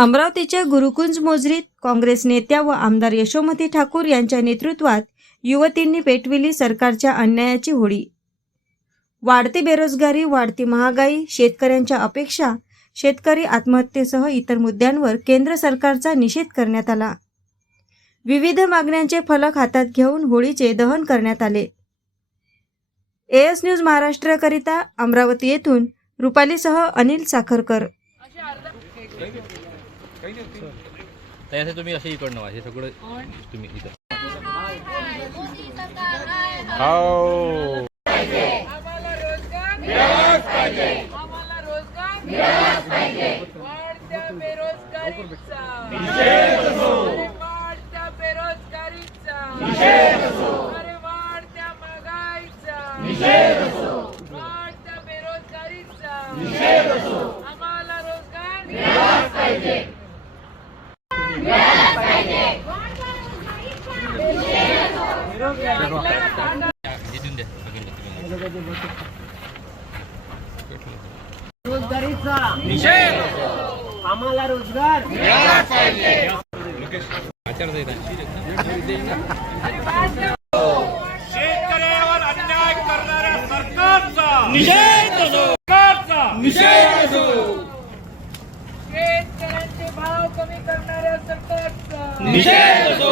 अमरावतीच्या गुरुकुंज मोजरीत काँग्रेस नेत्या व आमदार यशोमती ठाकूर यांच्या नेतृत्वात युवतींनी पेटविली सरकारच्या अन्यायाची होळी. वाढती बेरोजगारी वाढती महागाई शेतकऱ्यांच्या अपेक्षा शेतकरी आत्महत्येसह इतर मुद्द्यांवर केंद्र सरकारचा निषेध करण्यात आला. विविध मागण्यांचे फलक हातात घेऊन होळीचे दहन करण्यात आले. एएस न्यूज महाराष्ट्राकरिता अमरावती येथून रुपालीसह अनिल साखरकर. त्यासाठी तुम्ही असे इकडनं व्हा. हे सगळं तुम्ही इथं. आम्हाला रोजगार रोजगारीचा. आम्हाला रोजगार. शेतकऱ्यावर अन्याय करणाऱ्या सरकारचा. निषेध सरकारचा निषेध शेतकऱ्यांचे भाव कमी करणाऱ्या सरकारचा. निषेध